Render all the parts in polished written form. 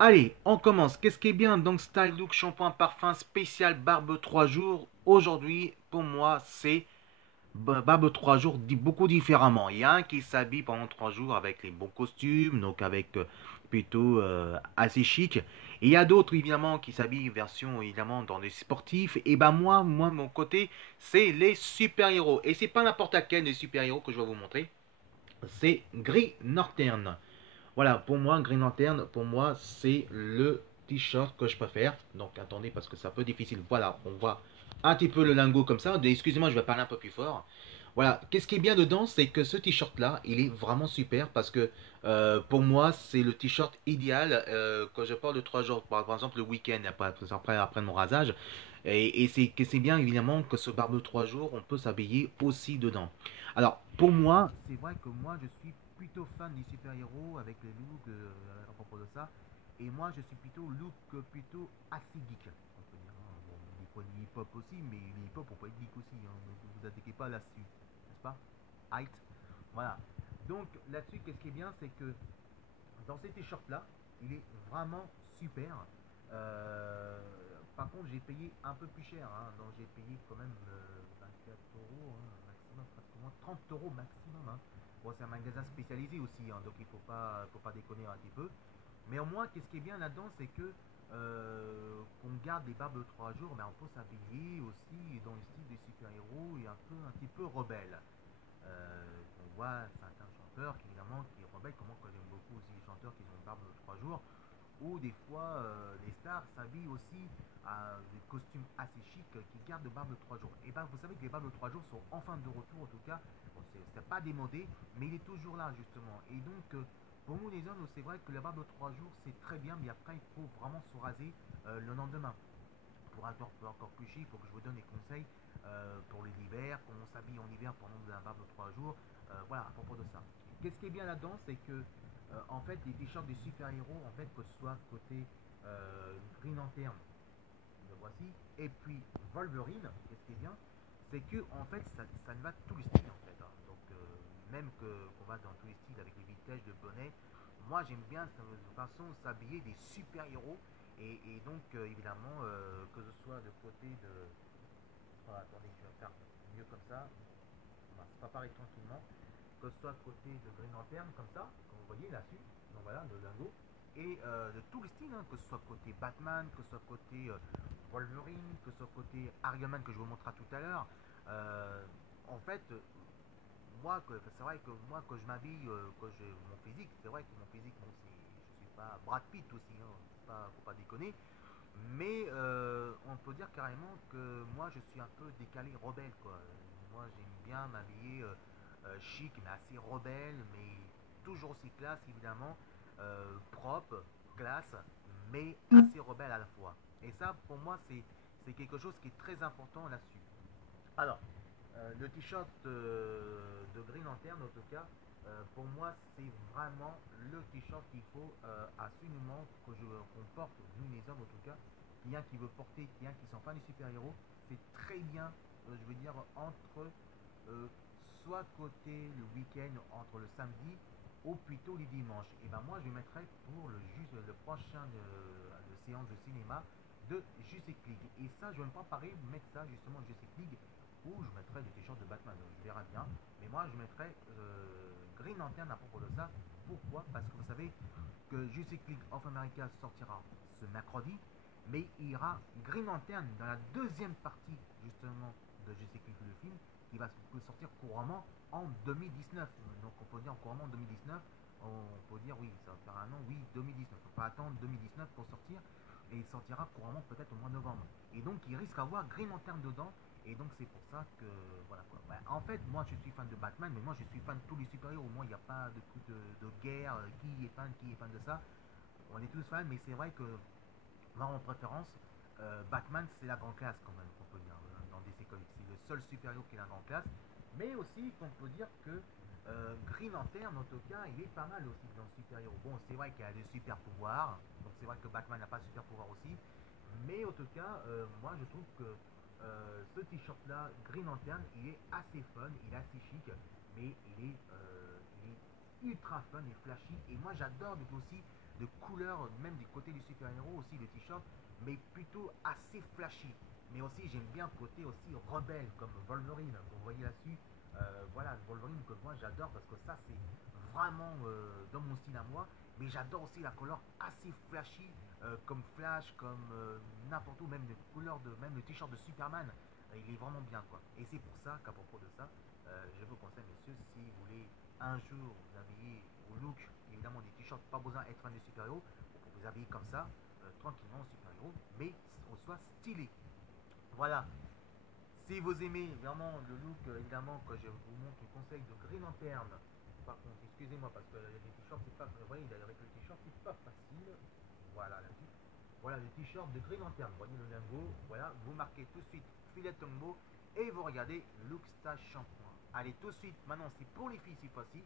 Allez, on commence. Qu'est-ce qui est bien? Donc, Style Look shampoing parfum spécial barbe 3 jours. Aujourd'hui, pour moi, c'est barbe 3 jours dit beaucoup différemment. Il y a un qui s'habille pendant 3 jours avec les bons costumes, donc avec plutôt assez chic. Et il y a d'autres, évidemment, qui s'habillent version, évidemment, dans les sportifs. Et ben moi, mon côté, c'est les super-héros. Et c'est pas n'importe quel des super-héros que je vais vous montrer. C'est Green Northern. Voilà, pour moi, Green Lantern, pour moi, c'est le t-shirt que je préfère. Donc attendez, parce que c'est un peu difficile. Voilà, on voit un petit peu le lingot comme ça. Excusez-moi, je vais parler un peu plus fort. Voilà, qu'est-ce qui est bien dedans, c'est que ce t-shirt-là, il est vraiment super parce que pour moi, c'est le t-shirt idéal quand je porte de 3 jours, par exemple le week-end, après mon rasage. Et c'est bien évidemment que ce barbe de 3 jours, on peut s'habiller aussi dedans. Alors, pour moi, c'est vrai que moi, je suis plutôt fan des super-héros avec les looks à propos de ça. Et moi, je suis plutôt look plutôt assez geek. On peut dire, hein. Bon, des fois du hip-hop aussi, mais les hip-hop, on peut être geek aussi. Hein. Ne vous attaquez pas là-dessus, n'est-ce pas? Height. Voilà. Donc, là-dessus, qu'est-ce qui est bien, c'est que dans ces t-shirts-là, il est vraiment super. Euh, Par contre, j'ai payé un peu plus cher. Hein. Donc, j'ai payé quand même 24 euros hein, maximum, pratiquement 30 euros maximum. Hein. Bon, c'est un magasin spécialisé aussi, hein, donc il faut pas déconner un petit peu. Mais au moins, qu'est-ce qui est bien là-dedans, c'est que qu'on garde les barbes de 3 jours, mais on peut s'habiller aussi dans le style des super-héros et un petit peu rebelle. On voit certains chanteurs qui évidemment qui rebellent, comment que j'aime beaucoup aussi les chanteurs qui ont une barbe de 3 jours, ou des fois les stars s'habillent aussi à des costumes assez chics qui gardent de barbe de 3 jours. Et ben vous savez que les barbes de 3 jours sont enfin de retour en tout cas. Bon, c'est pas démodé, mais il est toujours là justement. Et donc pour nous les hommes, c'est vrai que la barbe de 3 jours c'est très bien, mais après il faut vraiment se raser le lendemain pour un corps encore plus chic, il faut que je vous donne des conseils pour l'hiver, comment on s'habille en hiver pendant un barbe de 3 jours. Voilà, à propos de ça. Qu'est-ce qui est bien là-dedans, c'est que en fait, les t-shirts des super-héros, en fait, que ce soit côté Green Lantern, le voici, et puis Wolverine, qu'est-ce qui est bien, c'est que en fait, ça ne va tous les styles en fait. Hein. Donc, même qu'on va dans tous les styles avec les vitesses de bonnet, moi j'aime bien de toute façon s'habiller des super-héros et donc, évidemment, que ce soit de côté de. Voilà, attendez, je vais faire mieux comme ça. Voilà, c'est pas pareil tranquillement. Que ce soit côté de Green Lantern, comme ça, comme vous voyez là-dessus. Donc voilà, le lingot. Et de tout le style, hein, que ce soit côté Batman, que ce soit côté Wolverine, que ce soit côté Iron Man que je vous montrerai tout à l'heure. Euh, En fait, moi, c'est vrai que moi, quand je m'habille, quand j'ai mon physique, c'est vrai que mon physique, bon, je suis pas Brad Pitt aussi, hein, faut pas déconner. Mais on peut dire carrément que moi je suis un peu décalé rebelle quoi. Moi j'aime bien m'habiller chic mais assez rebelle mais toujours aussi classe évidemment, propre, classe mais assez rebelle à la fois. Et ça pour moi c'est quelque chose qui est très important là-dessus. Alors, le t-shirt de Green Lantern, en tout cas, pour moi, c'est vraiment le t-shirt qu'il faut absolument qu'on porte, nous les hommes en tout cas, qu'il y a qui veut porter, qu'il y a qui sont fans des super-héros, c'est très bien, je veux dire, entre soit côté le week-end, entre le samedi, ou plutôt les dimanches. Et ben moi, je mettrais pour le prochain de séance de cinéma de Justice League. Et ça, je ne vais pas pareil mettre ça justement Justice League ou je mettrais des t-shirts de Batman, je verrai bien. Mais moi, je mettrais Green Lantern à propos de ça. Pourquoi? Parce que vous savez que Justice League of America sortira ce mercredi, mais il y aura Green Lantern dans la deuxième partie justement de Justice League le film qui va sortir couramment en 2019. Donc on peut dire couramment en 2019. On peut dire oui, ça va faire un an, oui, 2019. On peut attendre 2019 pour sortir et il sortira couramment peut-être au mois de novembre. Et donc il risque d'avoir Green Lantern dedans et donc c'est pour ça que voilà quoi. Ouais, en fait, moi je suis fan de Batman, mais moi je suis fan de tous les super-héros. Moi, il n'y a pas de coup de guerre, qui est fan de ça. On est tous fans, mais c'est vrai que moi en préférence, Batman c'est la grande classe quand même, qu'on peut dire dans DC Comics. C'est le seul super-héros qui est la grande classe. Mais aussi qu'on peut dire que Green Lantern, en tout cas, il est pas mal aussi dans le super-héros. Bon, c'est vrai qu'il a des super pouvoirs, donc c'est vrai que Batman n'a pas de super pouvoir aussi. Mais en tout cas, moi je trouve que ce t-shirt là, Green Lantern, il est assez fun, il est assez chic, mais il est ultra fun et flashy. Et moi j'adore aussi de couleurs, même du côté du super-héros aussi, le t-shirt, mais plutôt assez flashy. Mais aussi, j'aime bien le côté aussi rebelle, comme Wolverine. Vous voyez là-dessus, voilà, Wolverine que moi j'adore parce que ça, c'est vraiment dans mon style à moi. Mais j'adore aussi la couleur assez flashy, comme Flash, comme n'importe où, même les couleurs de, même le t-shirt de Superman. Il est vraiment bien, quoi. Et c'est pour ça qu'à propos de ça, je vous conseille, messieurs, si vous voulez un jour vous habiller au look, évidemment des t-shirts, pas besoin d'être fan de super-héros, pour vous habiller comme ça, tranquillement en super-héros, mais on soit stylé. Voilà. Si vous aimez vraiment le look, évidemment, que je vous montre le conseil de Green Lantern. Par contre, excusez-moi, parce que les t-shirts, c'est pas. Vous voyez, avec le t-shirt, c'est pas facile. Voilà, là-dessus. Voilà le t-shirt de Green Lantern. Vous voyez le lingot. Voilà, vous marquez tout de suite Filet Tombo et vous regardez Look Stage Shampoing. Allez, tout de suite, maintenant, c'est pour les filles cette fois-ci.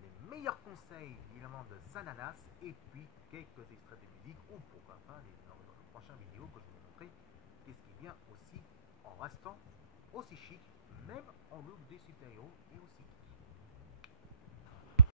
Les meilleurs conseils, évidemment, de Sananas et puis quelques extraits de musique ou pourquoi pas dans le prochain vidéo que je vais vous montrer qu'est-ce qui est bien aussi en restant aussi chic, même en look des super-héros